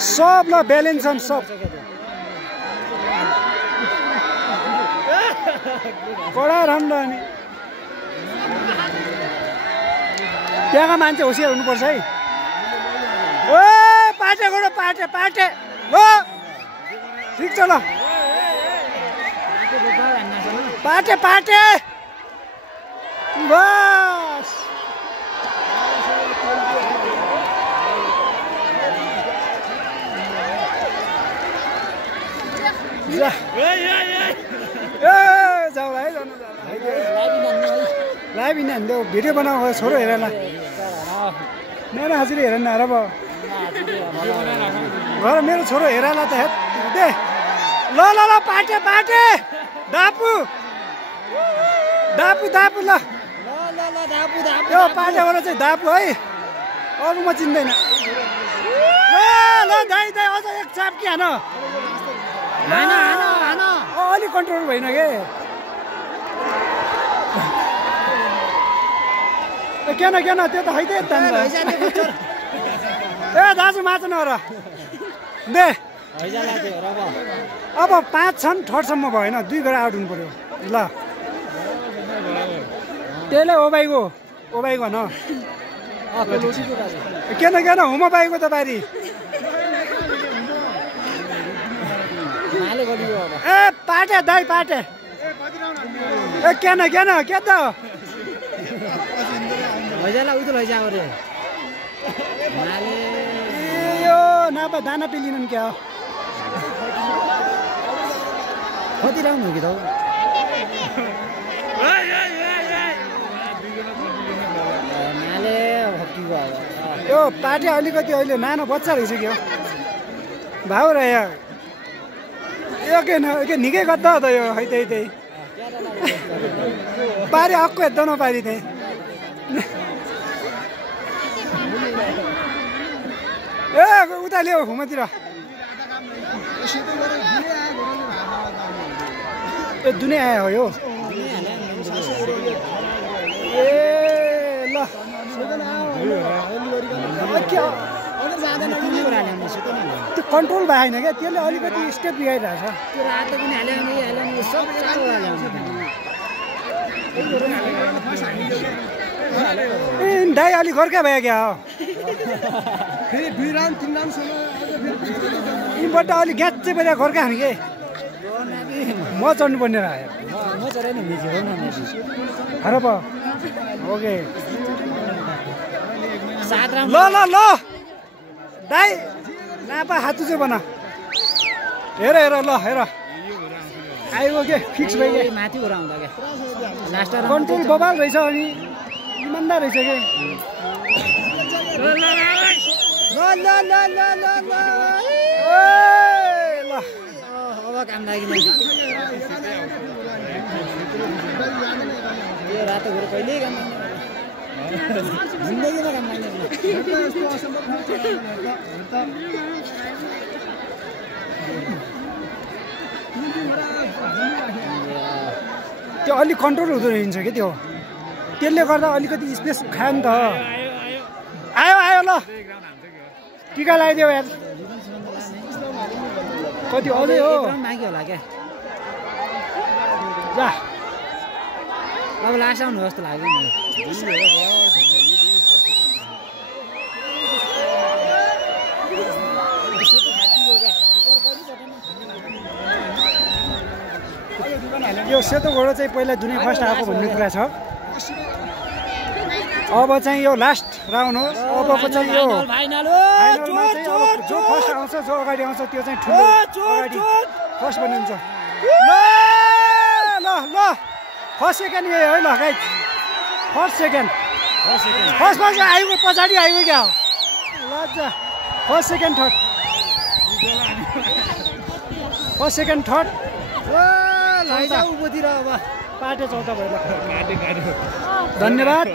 सब ल ब्यालेन्स छन् सब कडा राम्रो अनि त्यहाँका मान्छे होसियार हुनुपर्छ है ओ पाटे गोडो पाटे पाटे हो ठिक छ ल पाटे पाटे बस जाऊ है जानु लाइभ इन हान्दै भिडियो बनाऊ छोरो हेर ल मेरो हजुरले हेर न र घर मेरो छोरो हेर ल त दे ल ल ल पाटे पाटे दापु दापु दापु ल यो पाटेबाट चाहिँ दापु है अरू म चिन्दैन ल दाइ दाइ अझ एक चाप कि हान अलिक कन्ट्रोल भएन के केन केन त्यो त खैते ए दाजु मात्र नर दे अब 5 छन् थर्डसम्म भएन 2 गरेर आउट हुनु पर्यो ल त्यसले ओबाइको न केन केन हुम बाइको त बारी ए पाटे दाइ पाटे ए केन केन के त हैजाला उतल हैजा गरे माले यो नापा दाना पिलिनन् क्या कति राउन्ड हो कि त माले हक्की गयो यो पाटे अलिकति अहिले नानो बच्चा रहेछ क्या भाउ र यो के निकै गद्दा त यो है त्यही पारी अक्को हेर्दा नपारी त्यही ए उता ल्याऊ हुमतिर ए दुनै आयो हो यो ए ल त्यो कन्ट्रोल भएन क्या त्यसले अलिकति स्टेप बिगाइरहेछ त्यो रातो पनि हाल्यो सब ए दाइ अलिक घरका भयो क्या हो फेरि 2 राउन्ड 3 राउन्डसम्म यिनबाट अलिक ग्यास चाहिँ पहिला घरका खाने के म चढ्नुपर्ने रह्यो म चढाइ नि खर प ओके 7 राउन्ड ल ल ल दाइ नापा हातु चाहिँ बना हेर हेर ल हेर आइगयो के फिक्स भयो माथि उराउँदा के लास्ट कन्ट्रोल बबाल रहेछ अनि इमान्दार रहेछ के ल ल ल ल ल ल ल अब काम लाग्यो यो रातो घर कहिले काम जिन्दगीमा काम लाग्दैन त्यो अलिक कन्ट्रोल हुँदो रहेछ कि त्यो त्यसले गर्दा अलिकति स्पेस खायो नि त आयो आयो ल टिका लगाइदियो यार कति अझै हो माग्यो होला क्या जा अब लास्ट आउनु जस्तो लाग्यो नि यो सेतो घोडा चाहिँ पहिला जुनै फर्स्ट आएको भन्ने कुरा छ अब चाहिँ यो लास्ट राउन्ड हो अबको चाहिँ यो फाइनलमा चाहिँ जो फर्स्ट आउँछ जो अगाडि आउँछ त्यो चाहिँ ठुलो अगाडि फर्स्ट बनिन्छ ल ल ल फर्स्ट सेकेन्ड यही है ल गाइस फर्स्ट सेकेन्ड फर्स्ट आइगयो पछाडि आइगयो क्या ल first second third first second third उँभोतिर अब पाटे चौथा भयो धन्यवाद।